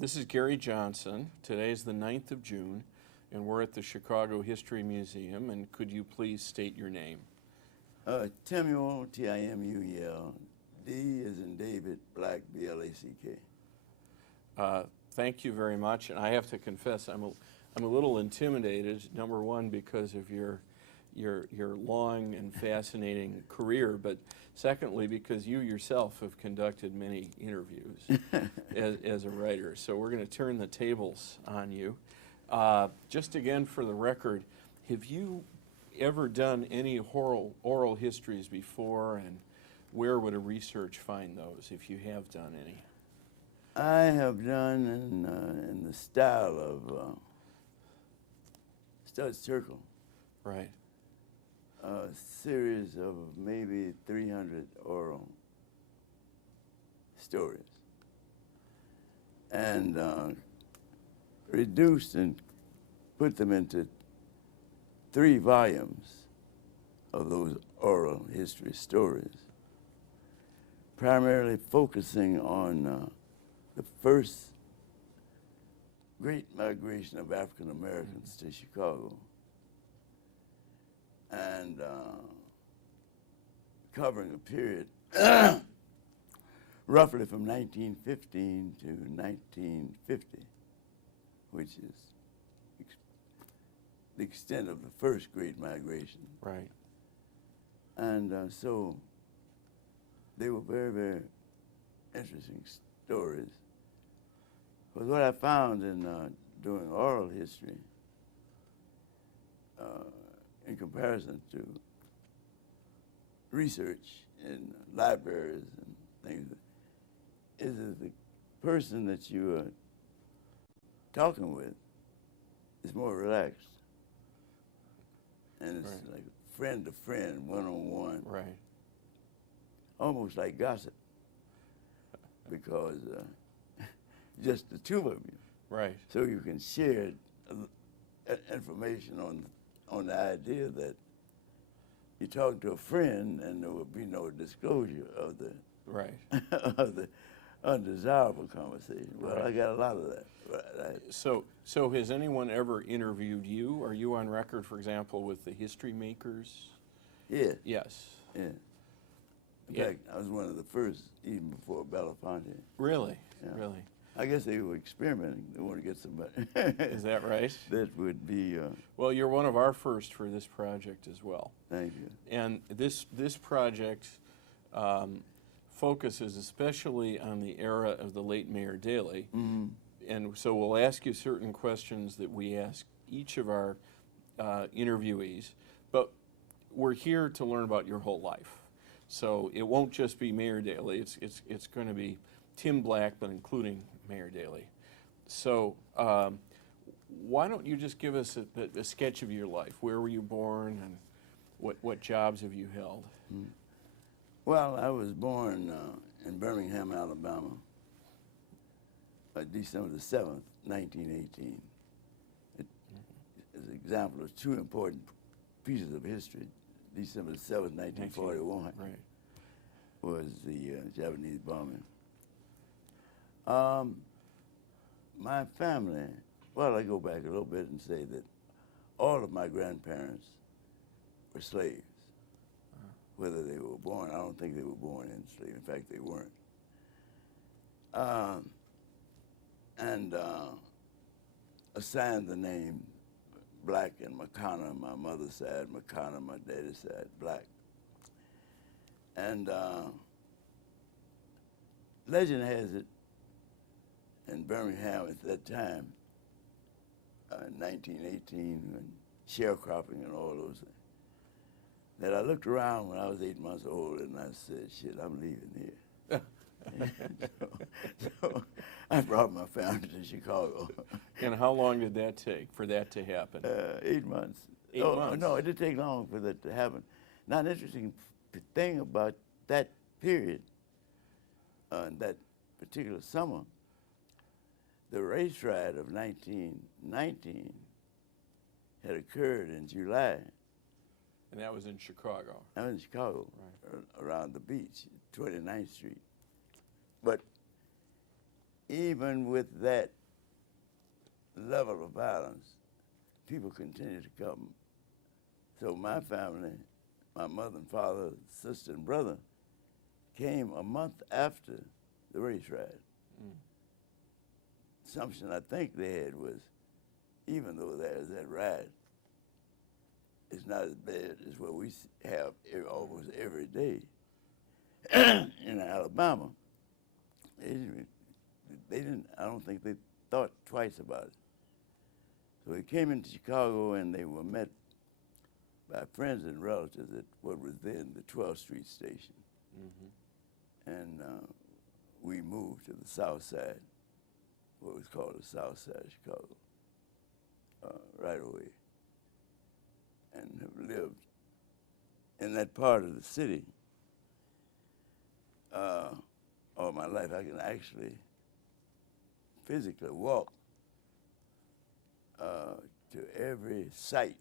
This is Gary Johnson. Today is the 9th of June, and we're at the Chicago History Museum. And could you please state your name? Timuel, Timuel, D as in David, Black, B-L-A-C-K. Thank you very much. And I have to confess, I'm a little intimidated. Number one, because of your long and fascinating career, but secondly, because you yourself have conducted many interviews as a writer. So we're going to turn the tables on you. Just again, for the record, have you ever done any oral histories before, and where would a research find those, if you have done any? I have done in the style of stud circle. Right. A series of maybe 300 oral stories, and reduced and put them into 3 volumes of those oral history stories, primarily focusing on the first great migration of African Americans to Chicago, and covering a period roughly from 1915 to 1950, which is the extent of the first great migration. Right. And so they were very, very interesting stories. But what I found in doing oral history, in comparison to research in libraries and things, is that the person that you are talking with is more relaxed. And it's like friend to friend, one-on-one. Right. Almost like gossip, because just the two of you. Right. So you can share information on the idea that you talk to a friend and there will be no disclosure of the Right. of the undesirable conversation. Well, Right. I got a lot of that. Right. So has anyone ever interviewed you? Are you on record, for example, with the history makers? Yeah. Yes. Yeah. In Yeah. fact, I was one of the first, even before Belafonte. Really? Yeah. Really? I guess they were experimenting. They want to get somebody. Is that right? That would be. Well, you're one of our first for this project as well. Thank you. And this project focuses especially on the era of the late Mayor Daley. Mm-hmm. And so we'll ask you certain questions that we ask each of our interviewees, but we're here to learn about your whole life. So it won't just be Mayor Daley, it's going to be Tim Black, but including Mayor Daley. So why don't you just give us a sketch of your life? Where were you born, and what jobs have you held? Mm-hmm. Well, I was born in Birmingham, Alabama, December the 7th, 1918. It is an example of 2 important pieces of history. December the 7th, 1941 Right. was the Japanese bombing. My family, well, I go back a little bit and say that all of my grandparents were slaves. Whether they were born, I don't think they were born in slavery. In fact, they weren't. And assigned the name Black and McConnor, my mother's side, McConnor, my daddy's side, Black. And legend has it, in Birmingham at that time, in 1918, when sharecropping and all those things, that I looked around when I was 8 months old and I said, shit, I'm leaving here. so I brought my family to Chicago. And how long did that take for that to happen? 8 months. 8 months? No, it didn't take long for that to happen. Now, an interesting thing about that period, that particular summer, the race riot of 1919 had occurred in July. And that was in Chicago. I was in Chicago, Right. around the beach, 29th Street. But even with that level of violence, people continue to come. So my family, my mother and father, sister and brother, came a month after the race riot. Assumption I think they had was, even though there's that riot, it's not as bad as what we have almost every day in Alabama. They didn't. I don't think they thought twice about it. So they came into Chicago and they were met by friends and relatives at what was then the 12th Street station. And we moved to the south side, what was called the south side of Chicago, right away, and have lived in that part of the city all my life. I can actually physically walk to every site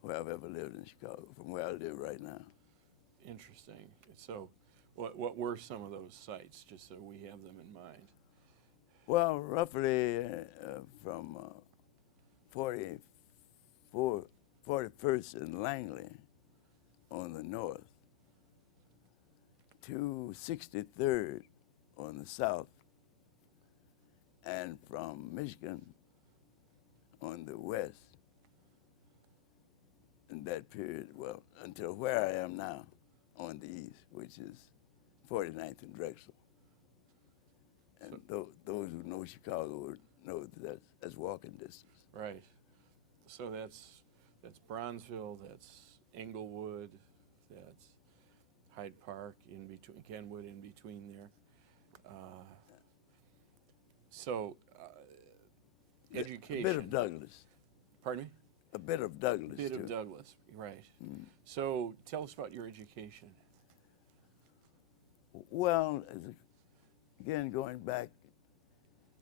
where I've ever lived in Chicago, from where I live right now. Interesting. So what were some of those sites, just so we have them in mind? Well, roughly from 41st and Langley on the north to 63rd on the south, and from Michigan on the west in that period, well, until where I am now on the east, which is 49th and Drexel. And those who know Chicago would know that that's walking distance. Right. So that's Bronzeville, that's Englewood, that's Hyde Park, in between, Kenwood in between there. Education. A bit of Douglas. Pardon me? A bit of Douglas, Bit too. of Douglas, right. So tell us about your education. Well, again, going back,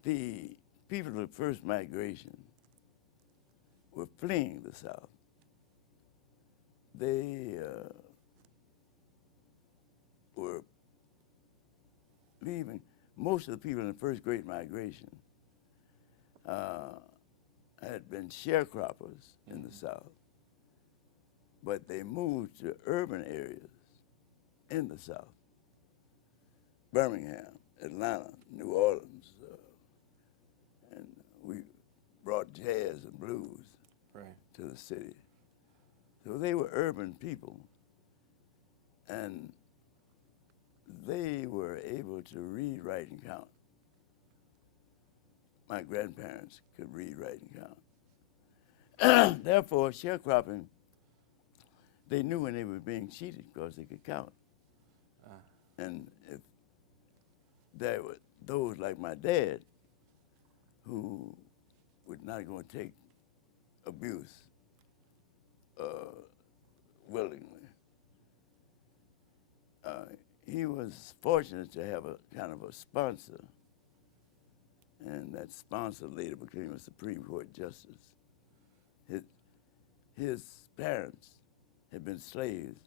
the people of the first migration were fleeing the South. They were leaving. Most of the people in the first Great Migration had been sharecroppers in the South, but they moved to urban areas in the South. Birmingham, Atlanta, New Orleans, and we brought jazz and blues to the city. So they were urban people, and they were able to read, write, and count. My grandparents could read, write, and count. Therefore, sharecropping, they knew when they were being cheated because they could count. And if there were those like my dad who were not going to take abuse willingly, he was fortunate to have a kind of a sponsor, and that sponsor later became a Supreme Court justice. His parents had been slaves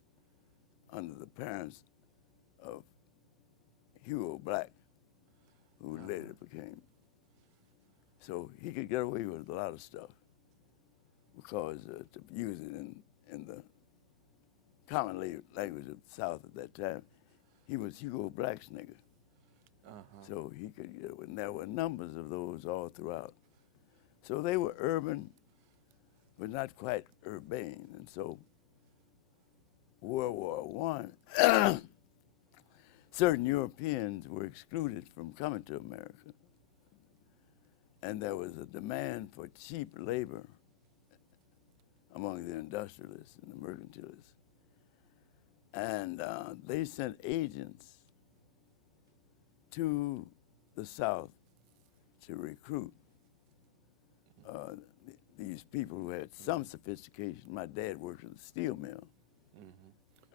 under the parents of Timuel Black, who later became. So he could get away with a lot of stuff because to use it in the common language of the South at that time, he was Hugo Black's nigger. So he could get away. And there were numbers of those all throughout. So they were urban, but not quite urbane. And so World War I, certain Europeans were excluded from coming to America. And there was a demand for cheap labor among the industrialists and the mercantilists. And they sent agents to the South to recruit these people who had some sophistication. My dad worked at the steel mill.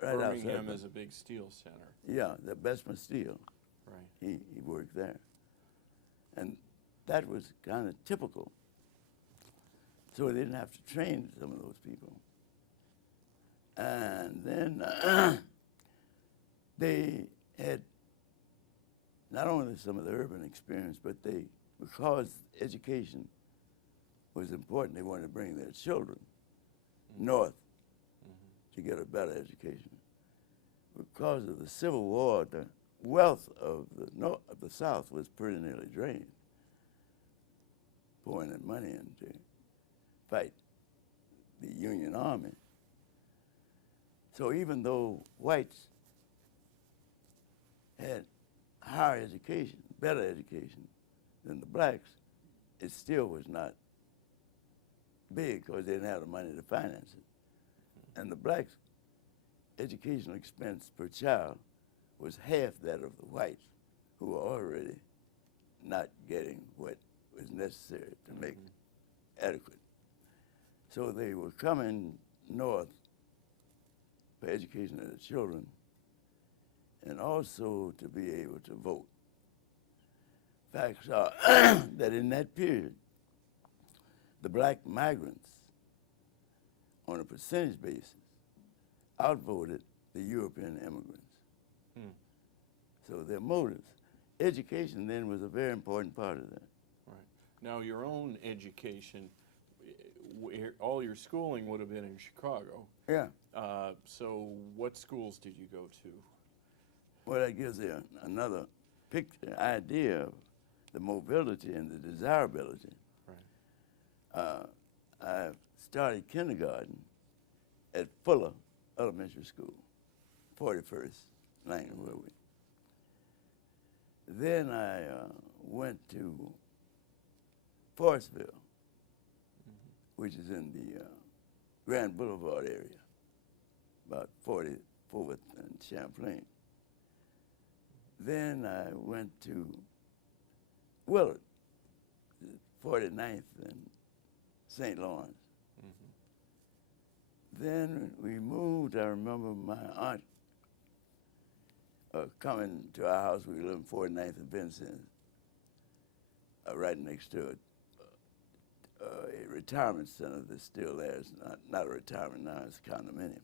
Right Birmingham outside. is a big steel center. Yeah, the Bestman Steel. Right. He worked there. And that was kind of typical. So they didn't have to train some of those people. And then they had not only some of the urban experience, but because education was important, they wanted to bring their children north to get a better education. Because of the Civil War, the wealth of the South was pretty nearly drained, pouring in money in to fight the Union Army. So even though whites had higher education, better education than the blacks, it still was not big because they didn't have the money to finance it. And the blacks' educational expense per child was half that of the whites, who were already not getting what was necessary to make adequate. So they were coming north for education of the children and also to be able to vote. Facts are that in that period, the black migrants, on a percentage basis, outvoted the European immigrants. So their motives. Education then was a very important part of that. Right. Now, your own education, all your schooling would have been in Chicago. Yeah. So what schools did you go to? Well, that gives you another picture, idea of the mobility and the desirability. Right. I started kindergarten at Fuller Elementary School, 41st Lane, where we. Then I went to Forestville, which is in the Grand Boulevard area, about 44th and Champlain. Then I went to Willard, 49th and St. Lawrence. Then we moved. I remember my aunt coming to our house. We lived in 49th and Vincent, right next to a retirement center that's still there. It's not a retirement now, it's a condominium.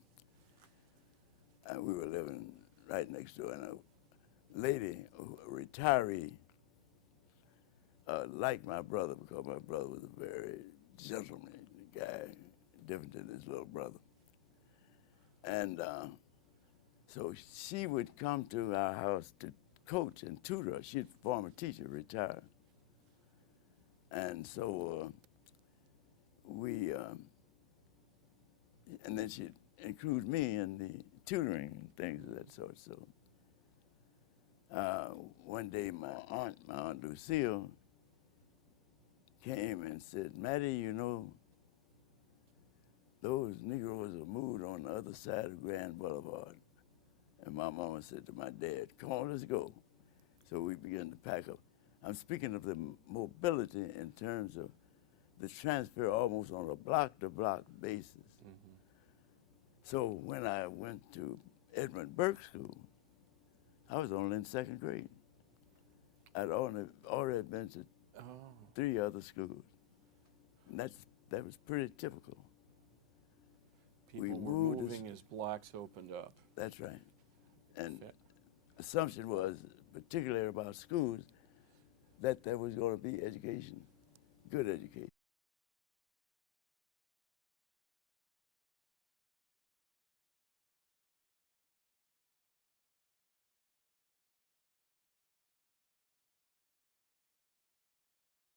And we were living right next door, and a lady, a retiree, liked my brother because my brother was a very gentlemanly guy, different than his little brother. And so she would come to our house to coach and tutor. She'd former teacher, retired. And so and then she'd include me in the tutoring and things of that sort. So one day my Aunt Lucille, came and said, "Matty, you know, those Negroes are moved on the other side of Grand Boulevard." And my mama said to my dad, "Come on, let's go." So we began to pack up. I'm speaking of the mobility in terms of the transfer almost on a block-to-block basis. So when I went to Edmund Burke School, I was only in second grade. I'd already been to 3 other schools. And that was pretty typical. People were moving as blacks opened up. That's right. And assumption was, particularly about schools, that there was going to be education, good education.